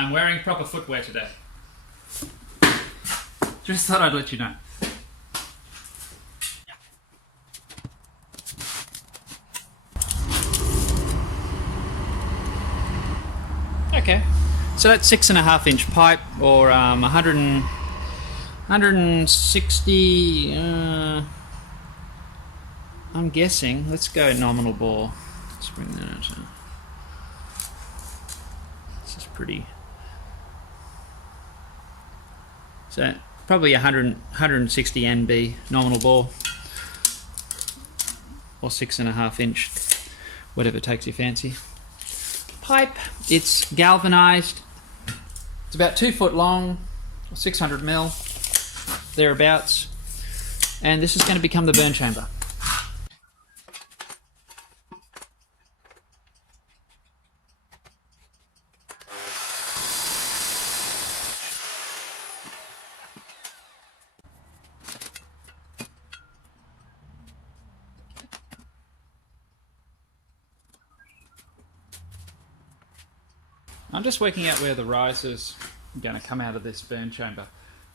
I'm wearing proper footwear today. Just thought I'd let you know. Okay, so that's 6.5 inch pipe, or 160, I'm guessing. Let's go nominal bore. Let's bring that out. This is pretty. So probably 160 NB nominal bore, or 6.5 inch, whatever takes your fancy. Pipe, it's galvanized. It's about 2 foot long, 600 mil, thereabouts, and this is going to become the burn chamber. I'm just working out where the risers are going to come out of this burn chamber.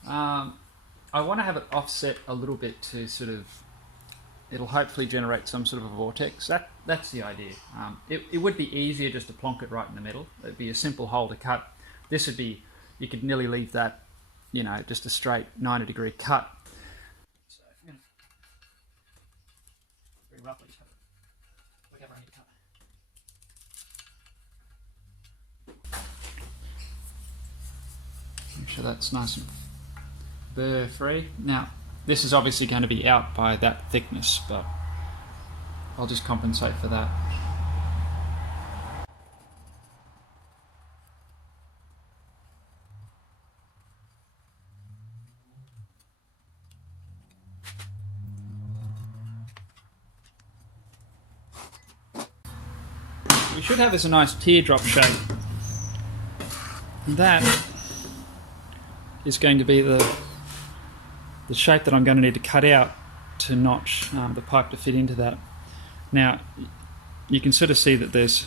I want to have it offset a little bit to sort of, it'll hopefully generate some sort of a vortex. That's the idea. It would be easier just to plonk it right in the middle. It'd be a simple hole to cut. This would be, you could nearly leave that, you know, just a straight 90-degree cut. So I'm going to very roughly cut it. Whatever I need to cut. Make sure that's nice and burr free. Now, this is obviously going to be out by that thickness, but I'll just compensate for that. We should have this a nice teardrop shape. And that is going to be the shape that I'm going to need to cut out to notch the pipe to fit into that. Now, you can sort of see that there's,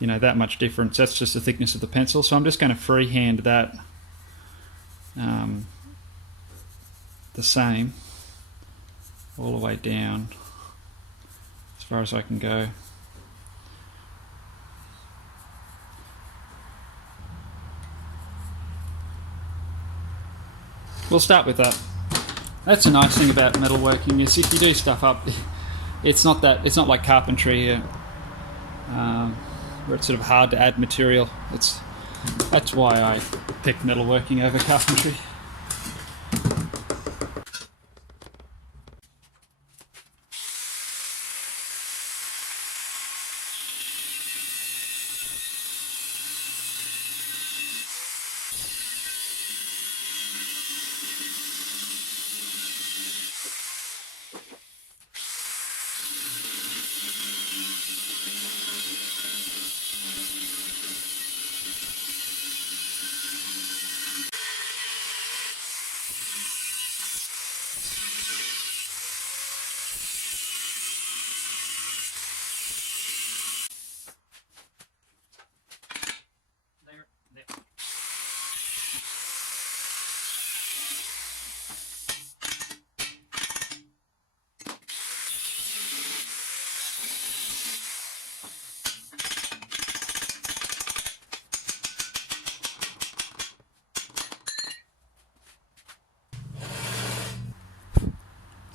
you know, that much difference. That's just the thickness of the pencil. So I'm just going to freehand that the same all the way down as far as I can go. We'll start with that. That's a nice thing about metalworking, is if you do stuff up, it's not like carpentry where it's sort of hard to add material. That's why I picked metalworking over carpentry.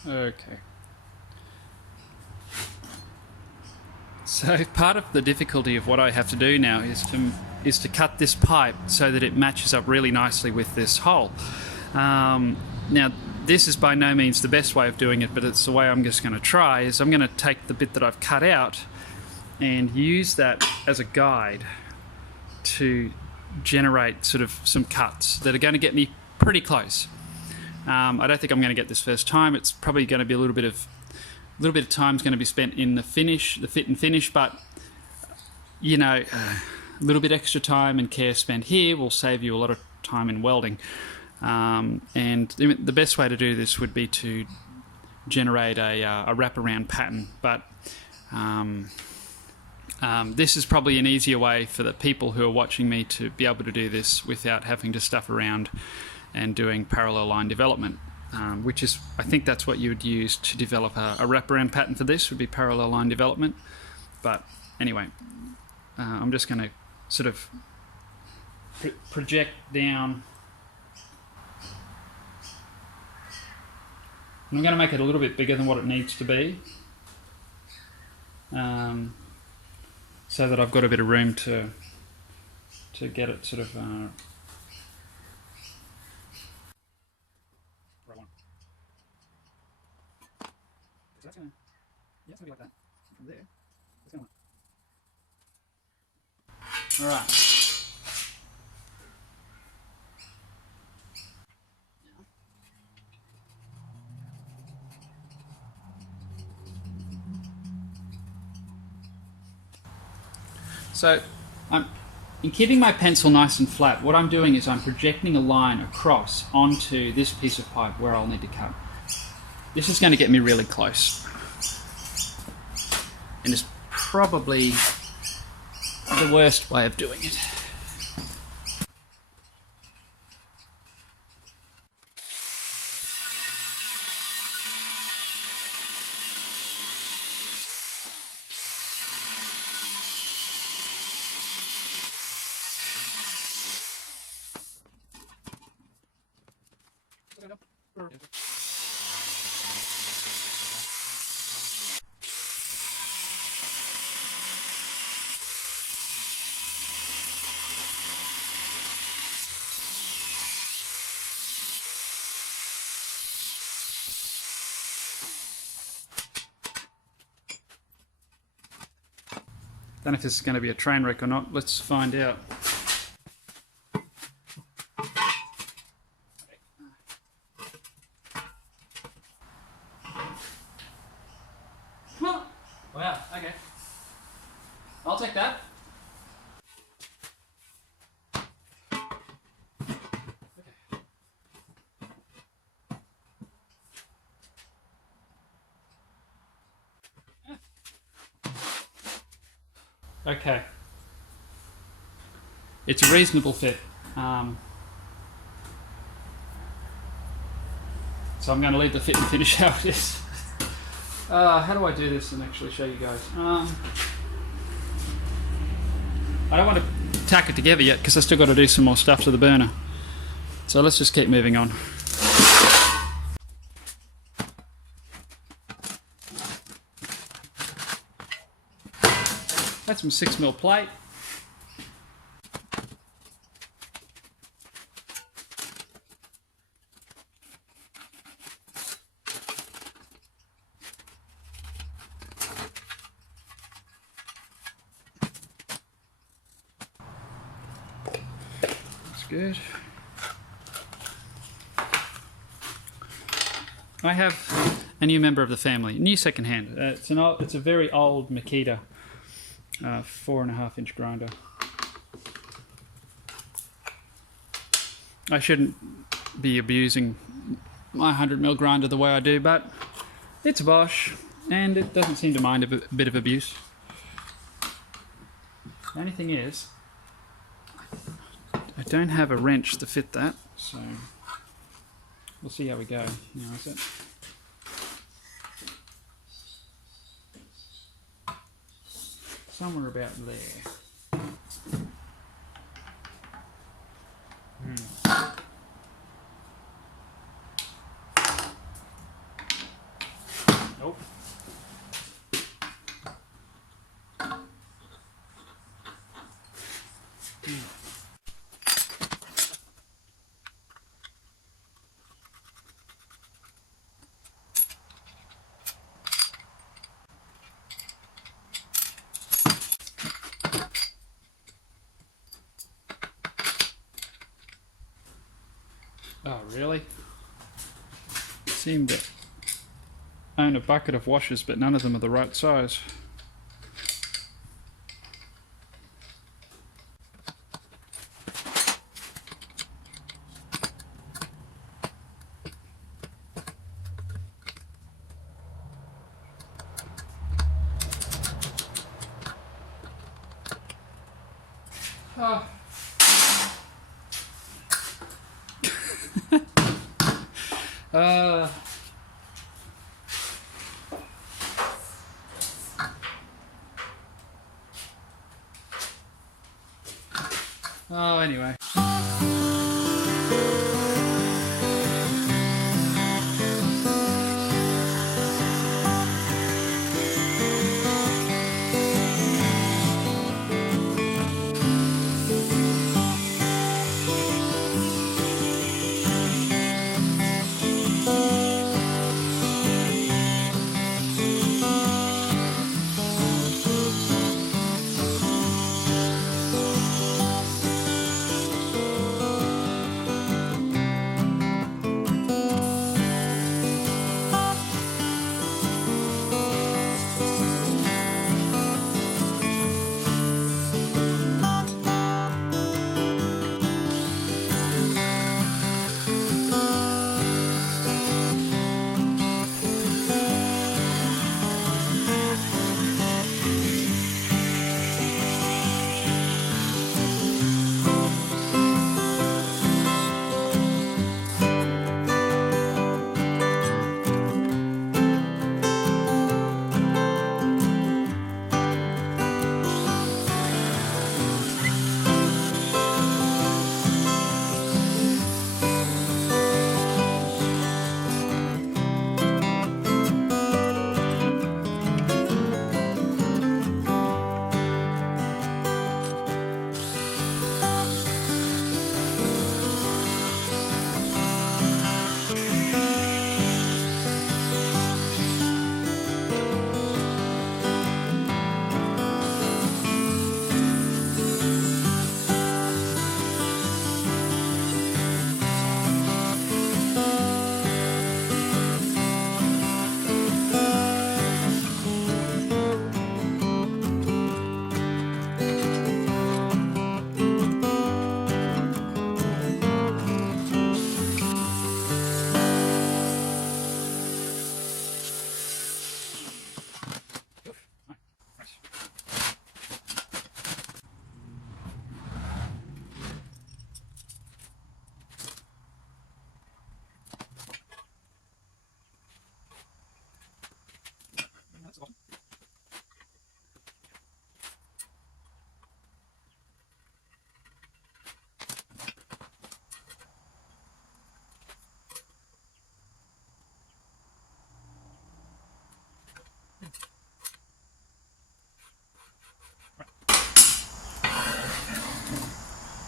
Okay. So part of the difficulty of what I have to do now is to cut this pipe so that it matches up really nicely with this hole. Now, this is by no means the best way of doing it, but it's the way I'm just going to try. Is I'm going to take the bit that I've cut out and use that as a guide to generate sort of some cuts that are going to get me pretty close. I don't think I'm going to get this first time. It's probably going to be a little bit of time is going to be spent in the finish, the fit and finish, but you know, a little bit extra time and care spent here will save you a lot of time in welding. And the best way to do this would be to generate a wraparound pattern, but This is probably an easier way for the people who are watching me to be able to do this without having to stuff around and doing parallel line development, which is, I think that's what you would use to develop a wraparound pattern for this, would be parallel line development. But anyway, I'm just going to sort of project down. I'm going to make it a little bit bigger than what it needs to be, so that I've got a bit of room to get it sort of right on. So that's going to, yeah, it's going to be like that from there. It's going to, all right. So in keeping my pencil nice and flat, what I'm doing is I'm projecting a line across onto this piece of pipe where I'll need to cut. This is going to get me really close. And it's probably the worst way of doing it. Don't know if this is going to be a train wreck or not. Let's find out. Wow, okay. I'll take that. Okay. It's a reasonable fit. So I'm going to leave the fit and finish how it is. How do I do this and actually show you guys? I don't want to tack it together yet because I still got to do some more stuff to the burner. So let's just keep moving on. That's some 6mm plate. That's good. I have a new member of the family, new secondhand. It's a very old Makita 4.5-inch grinder. I shouldn't be abusing my 100mm grinder the way I do, but it's Bosch and it doesn't seem to mind a bit of abuse. The only thing is, I don't have a wrench to fit that, so we'll see how we go. Now, is it? Somewhere about there. Nope. Oh, really? Seem to own a bucket of washers, but none of them are the right size. Oh. Oh, anyway.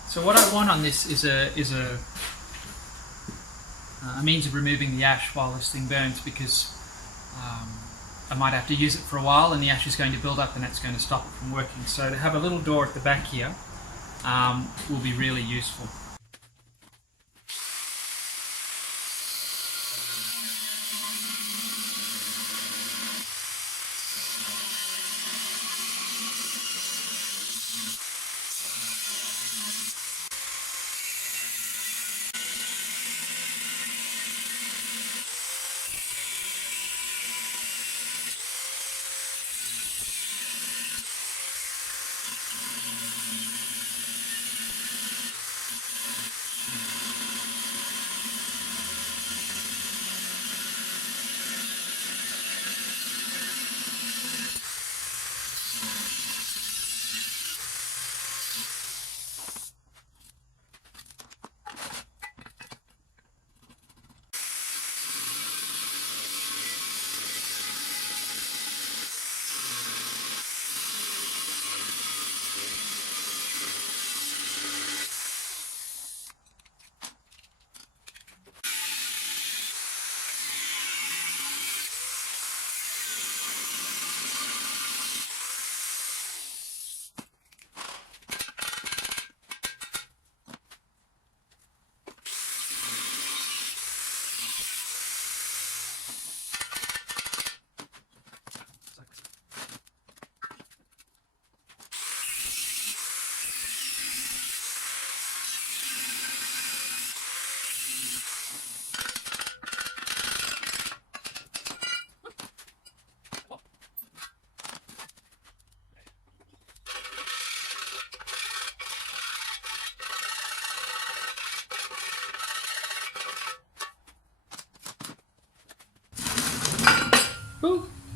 So what I want on this is a means of removing the ash while this thing burns, because I might have to use it for a while and the ash is going to build up and that's going to stop it from working. So to have a little door at the back here will be really useful.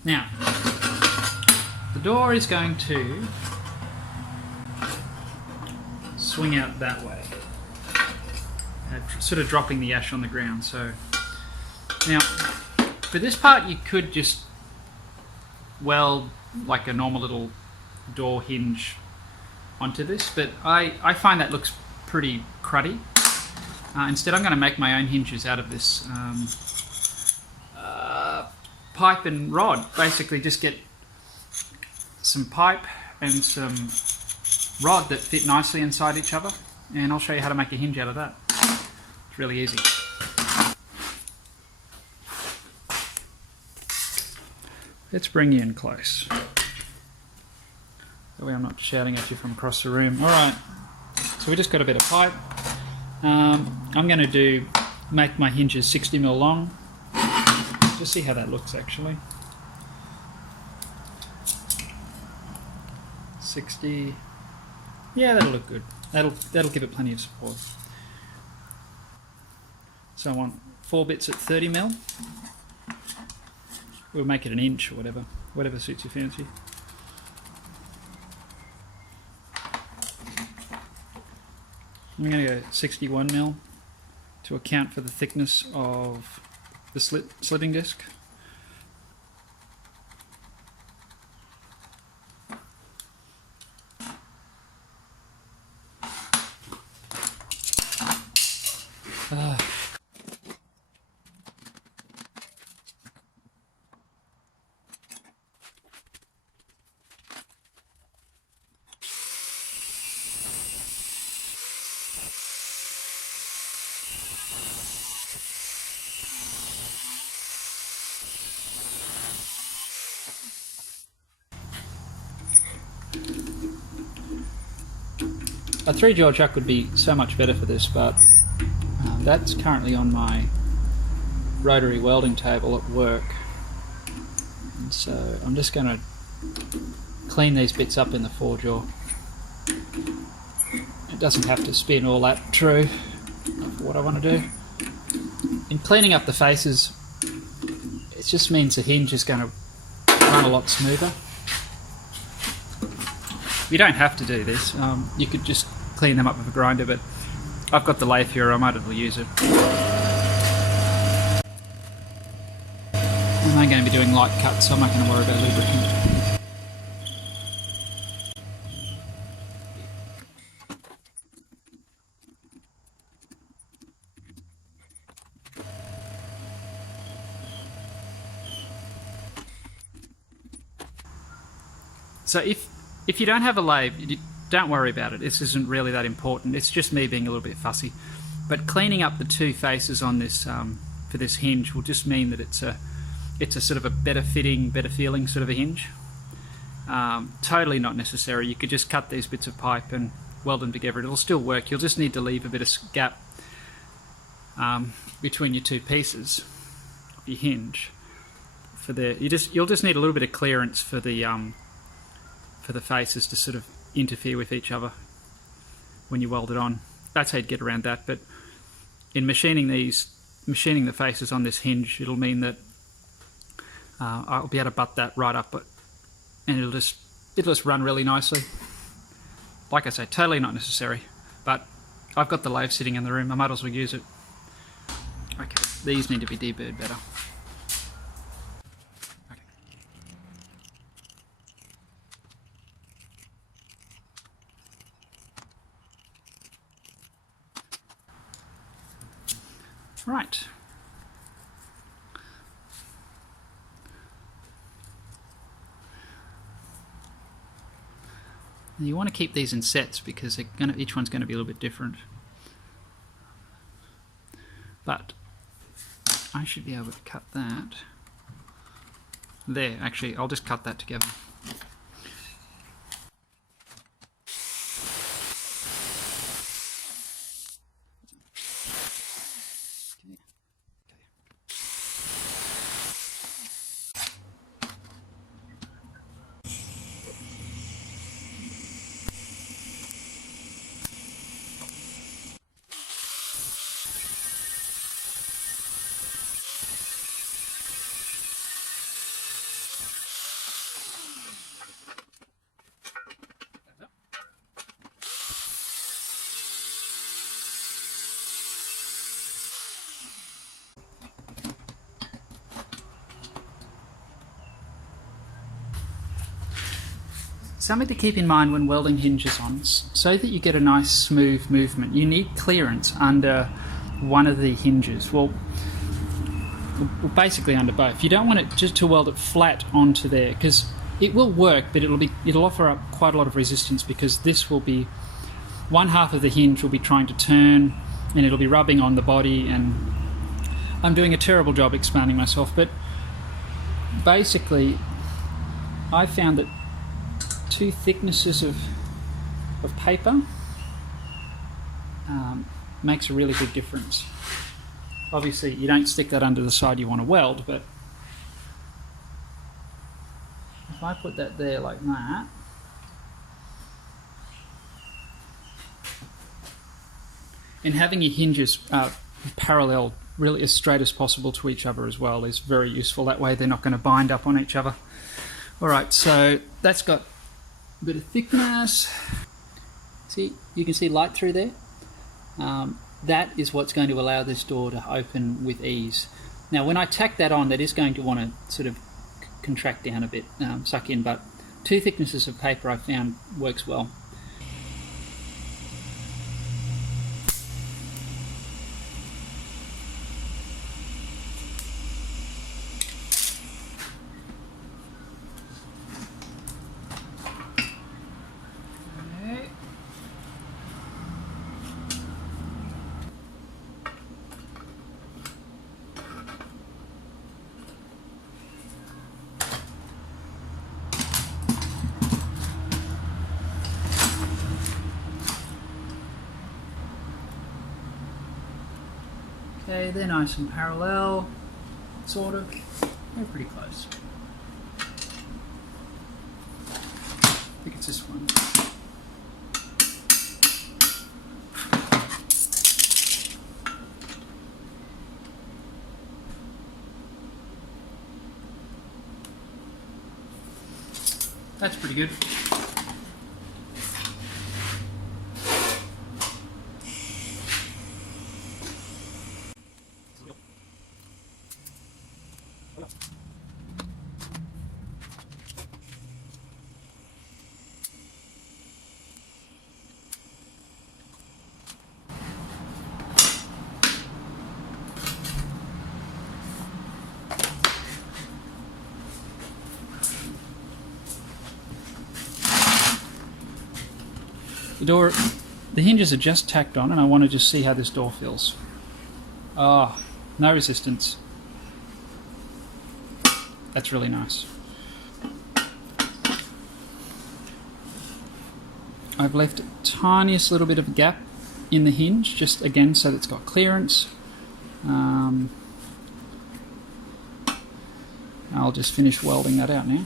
Now, the door is going to swing out that way, sort of dropping the ash on the ground. So now, for this part, you could just weld like a normal little door hinge onto this, but I find that looks pretty cruddy. Instead, I'm going to make my own hinges out of this pipe and rod. Basically, just get some pipe and some rod that fit nicely inside each other, and I'll show you how to make a hinge out of that. It's really easy. Let's bring you in close. That way I'm not shouting at you from across the room. Alright, so we just got a bit of pipe. I'm going to make my hinges 60mm long. Just see how that looks actually. 60. Yeah, that'll look good. That'll give it plenty of support. So I want 4 bits at 30mm. We'll make it an inch or whatever suits your fancy. I'm going to go 61mm to account for the thickness of the slitting disc. A 3-jaw chuck would be so much better for this, but that's currently on my rotary welding table at work. And so I'm just going to clean these bits up in the 4-jaw. It doesn't have to spin all that true for what I want to do. In cleaning up the faces, it just means the hinge is going to run a lot smoother. You don't have to do this. You could just clean them up with a grinder, but I've got the lathe here, I might as well use it. I'm going to be doing light cuts, so I'm not going to worry about lubricant. So if you don't have a lathe, don't worry about it. This isn't really that important. It's just me being a little bit fussy. But cleaning up the 2 faces on this for this hinge will just mean that it's a sort of a better fitting, better feeling sort of a hinge. Totally not necessary. You could just cut these bits of pipe and weld them together. It'll still work. You'll just need to leave a bit of gap between your 2 pieces of your hinge. You'll just need a little bit of clearance for the faces to sort of interfere with each other when you weld it on. That's how you'd get around that. But in machining the faces on this hinge, it'll mean that I'll be able to butt that right up, and it'll just run really nicely. Like I say, totally not necessary, but I've got the lathe sitting in the room. I might as well use it. Okay, these need to be deburred better. Right. And you want to keep these in sets because each one's going to be a little bit different. But I should be able to cut that. There, actually, I'll just cut that together. Something to keep in mind when welding hinges on, so that you get a nice smooth movement, you need clearance under one of the hinges. Well, basically under both. You don't want it just to weld it flat onto there, because it will work, but it'll offer up quite a lot of resistance, because this will be one half of the hinge will be trying to turn, and it'll be rubbing on the body, and I'm doing a terrible job explaining myself, but basically I found that two thicknesses of paper makes a really big difference. Obviously you don't stick that under the side you want to weld, but if I put that there like that, and having your hinges parallel, really as straight as possible to each other as well, is very useful. That way they're not going to bind up on each other. Alright, so that's got a bit of thickness. See, you can see light through there. That is what's going to allow this door to open with ease. Now when I tack that on, that is going to want to sort of contract down a bit, suck in, but two thicknesses of paper I found works well. Okay, they're nice and parallel, sort of. They're pretty close. I think it's this one. That's pretty good. The hinges are just tacked on, and I want to just see how this door feels. Oh, no resistance. That's really nice. I've left a tiniest little bit of a gap in the hinge, just again so that it's got clearance. I'll just finish welding that out now.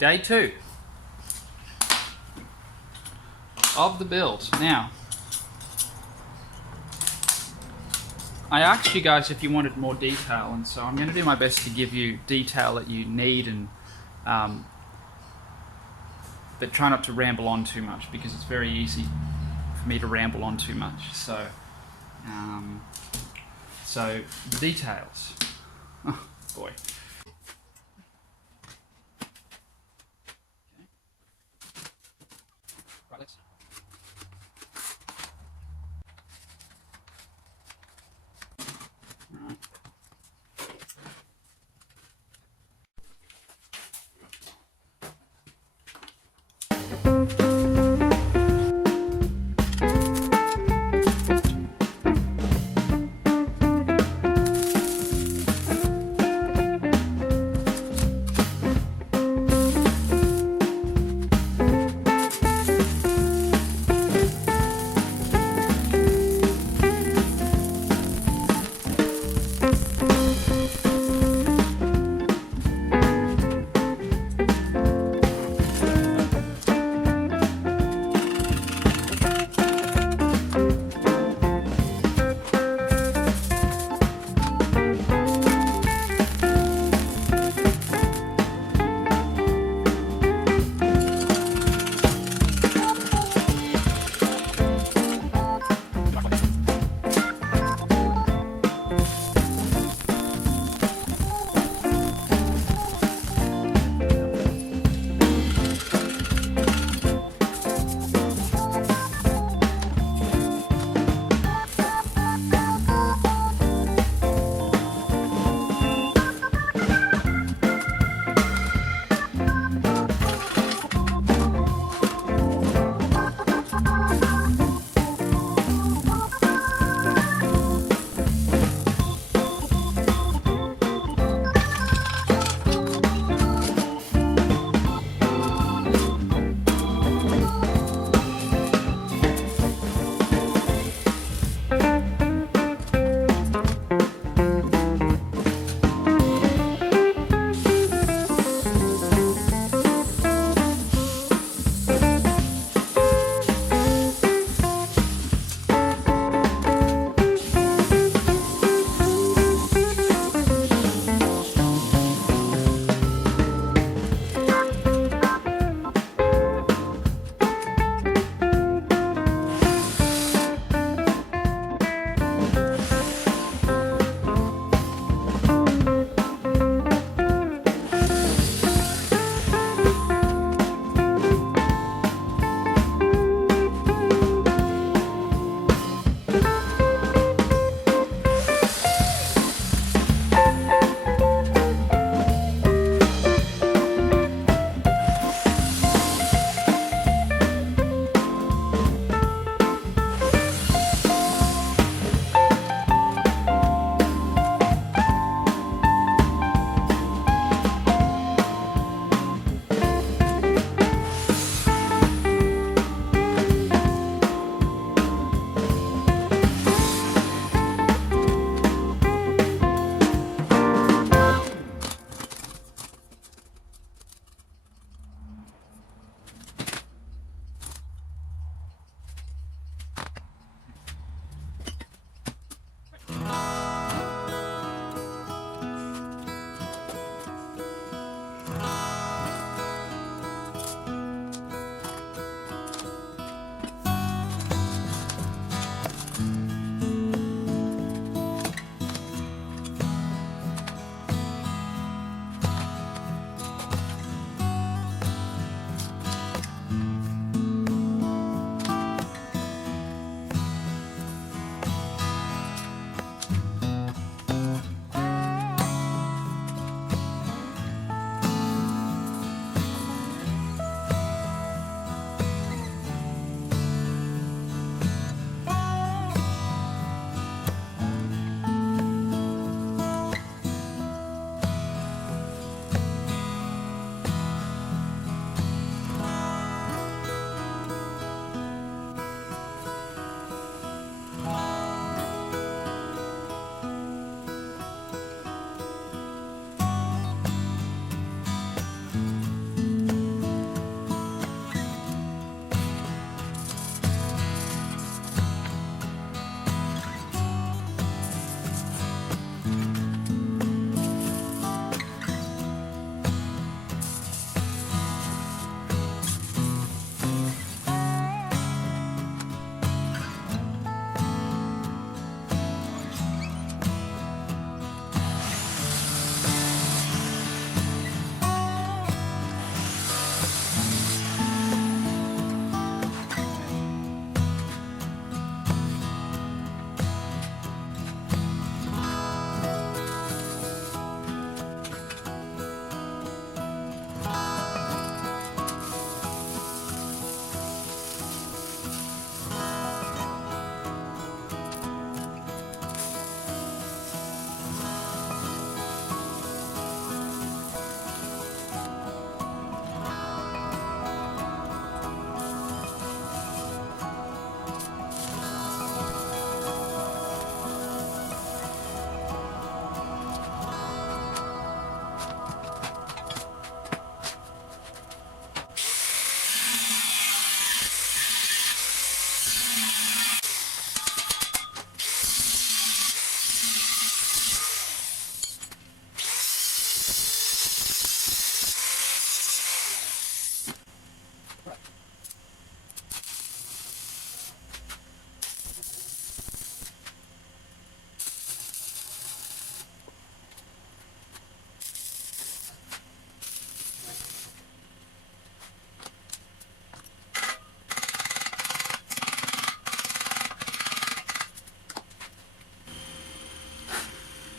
Day 2 of the build. Now, I asked you guys if you wanted more detail, and so I'm going to do my best to give you detail that you need, and but try not to ramble on too much, because it's very easy for me to ramble on too much. So the details. Oh boy.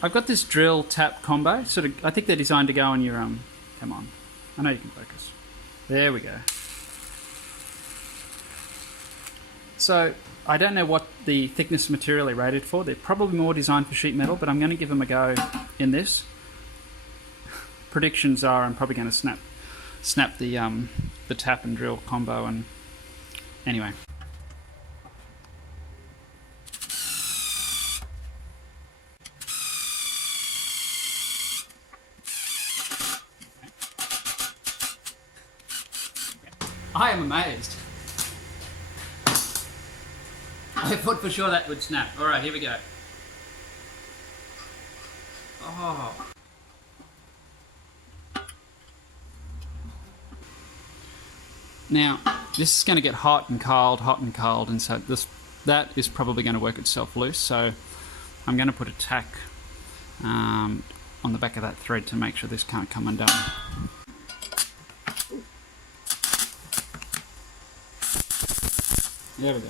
I've got this drill tap combo. Sort of, I think they're designed to go on your Come on, I know you can focus. There we go. So I don't know what the thickness of material they're rated for. They're probably more designed for sheet metal, but I'm going to give them a go in this. Predictions are I'm probably going to snap the tap and drill combo, and anyway. I am amazed. I thought for sure that would snap. Alright, here we go. Oh. Now, this is going to get hot and cold, and so that is probably going to work itself loose. So I'm going to put a tack on the back of that thread to make sure this can't come undone. There we go.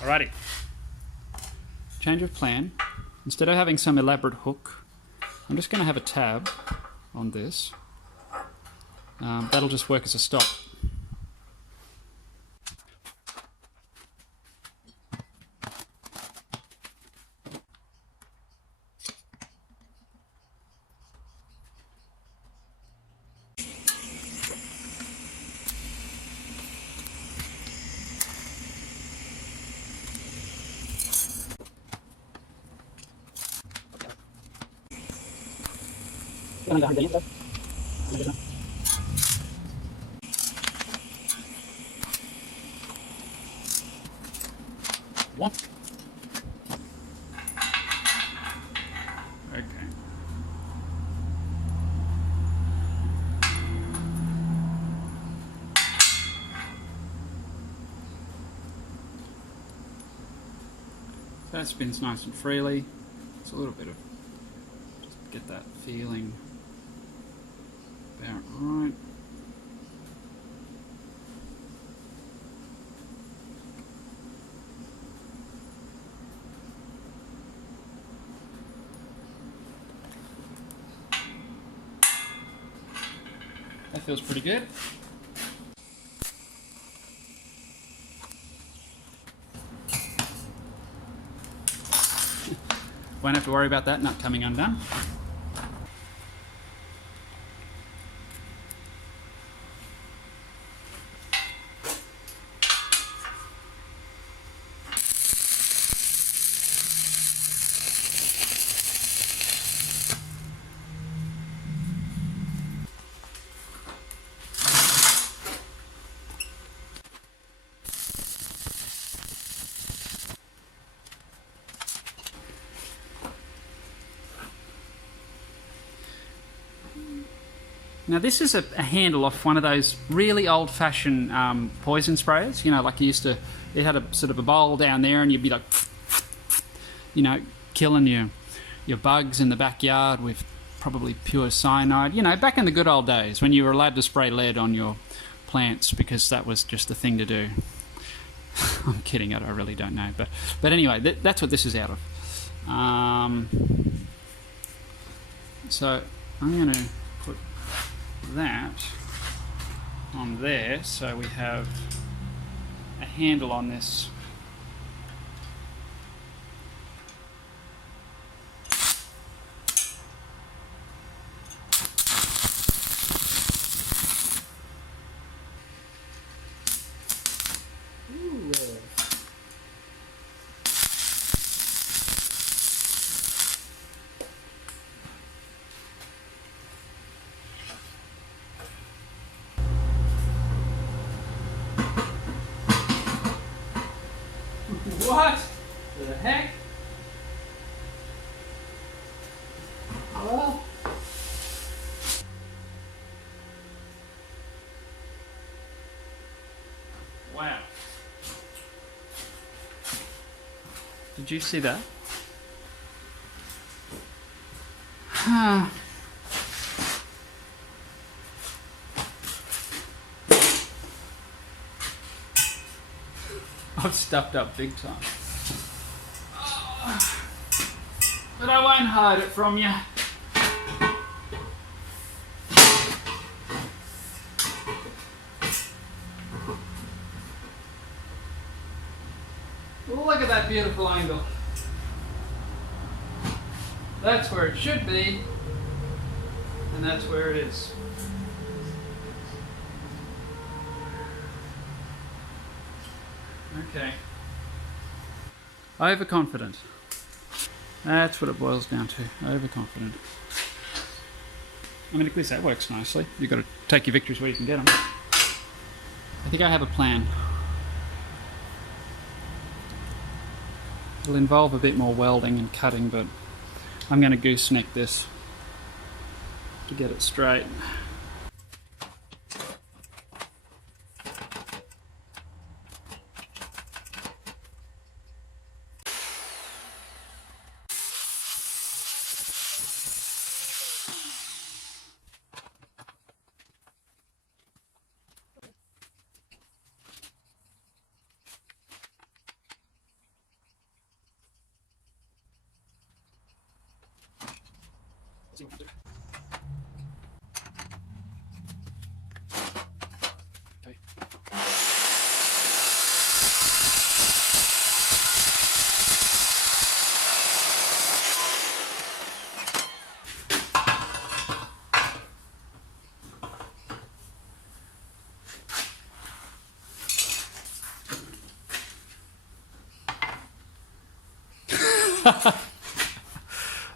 Alrighty. Change of plan. Instead of having some elaborate hook, I'm just going to have a tab on this. That'll just work as a stop. What? Okay. So that spins nice and freely. It's a little bit of, just get that feeling about right. That feels pretty good. Won't have to worry about that not coming undone. Now this is a handle off one of those really old-fashioned poison sprayers. You know, like you used to, it had a sort of a bowl down there, and you'd be like, you know, killing your bugs in the backyard with probably pure cyanide. You know, back in the good old days when you were allowed to spray lead on your plants because that was just the thing to do. I'm kidding, I really don't know, but anyway, that's what this is out of. So I'm going to put that on there so we have a handle on this. What the heck? Well, wow. Did you see that? I've stuffed up big time. But I won't hide it from you. Look at that beautiful angle. That's where it should be, and that's where it is. Okay. Overconfident. That's what it boils down to. Overconfident. I mean, at least that works nicely. You've got to take your victories where you can get them. I think I have a plan. It'll involve a bit more welding and cutting, but I'm going to gooseneck this to get it straight.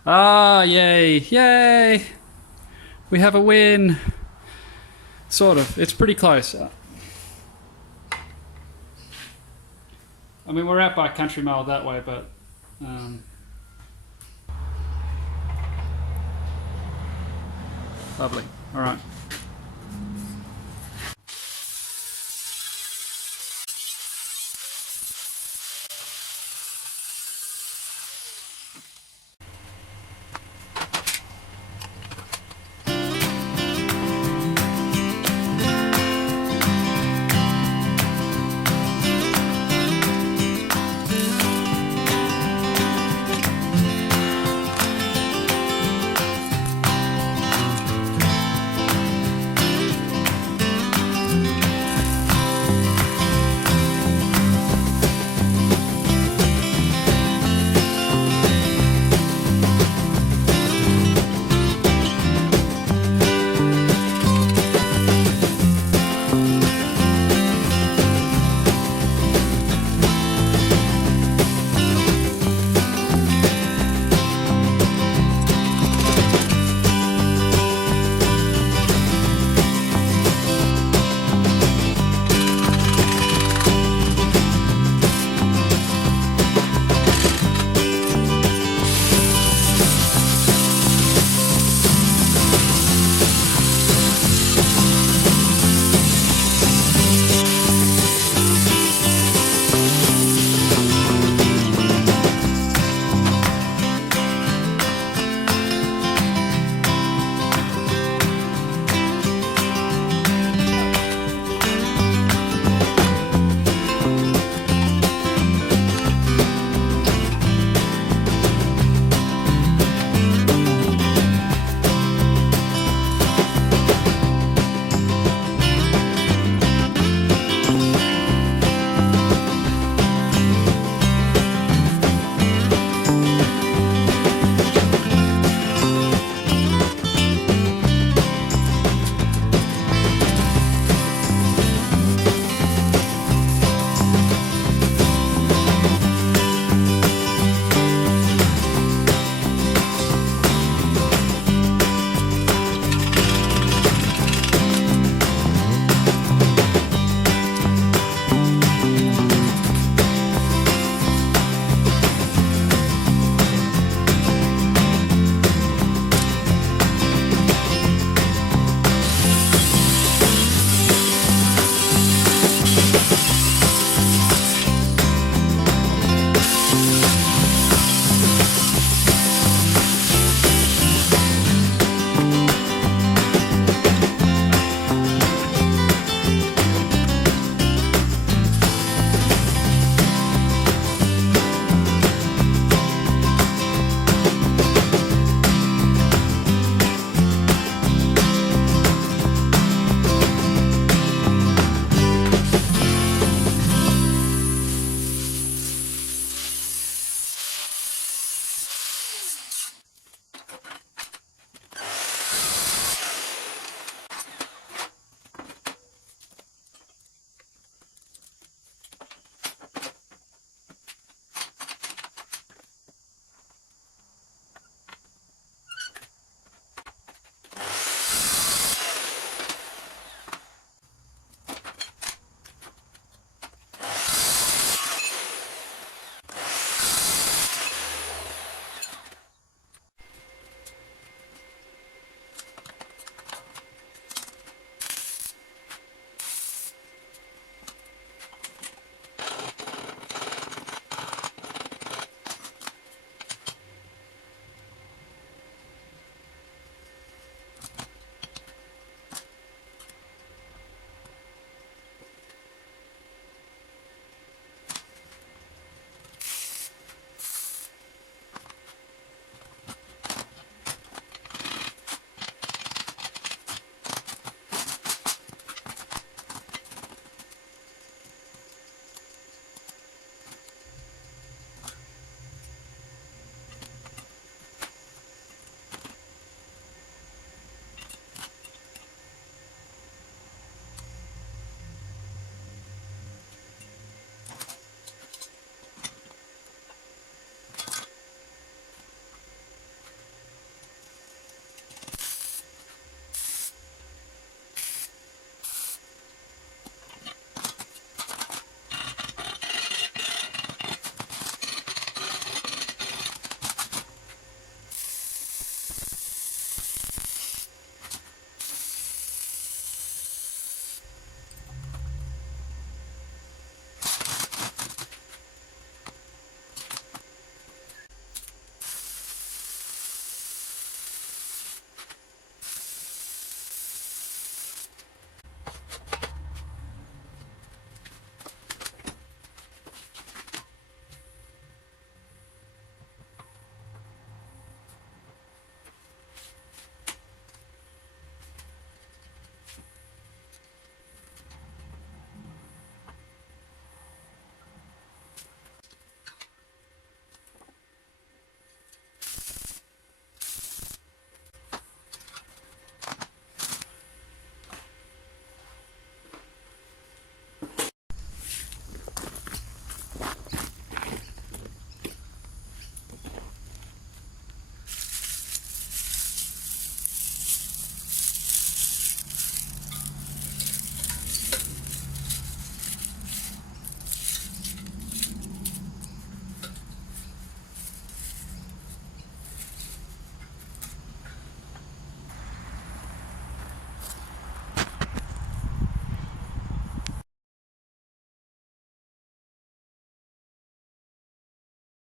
Ah, yay, yay! We have a win. Sort of. It's pretty close. I mean, we're out by Country Mile that way, but lovely. All right.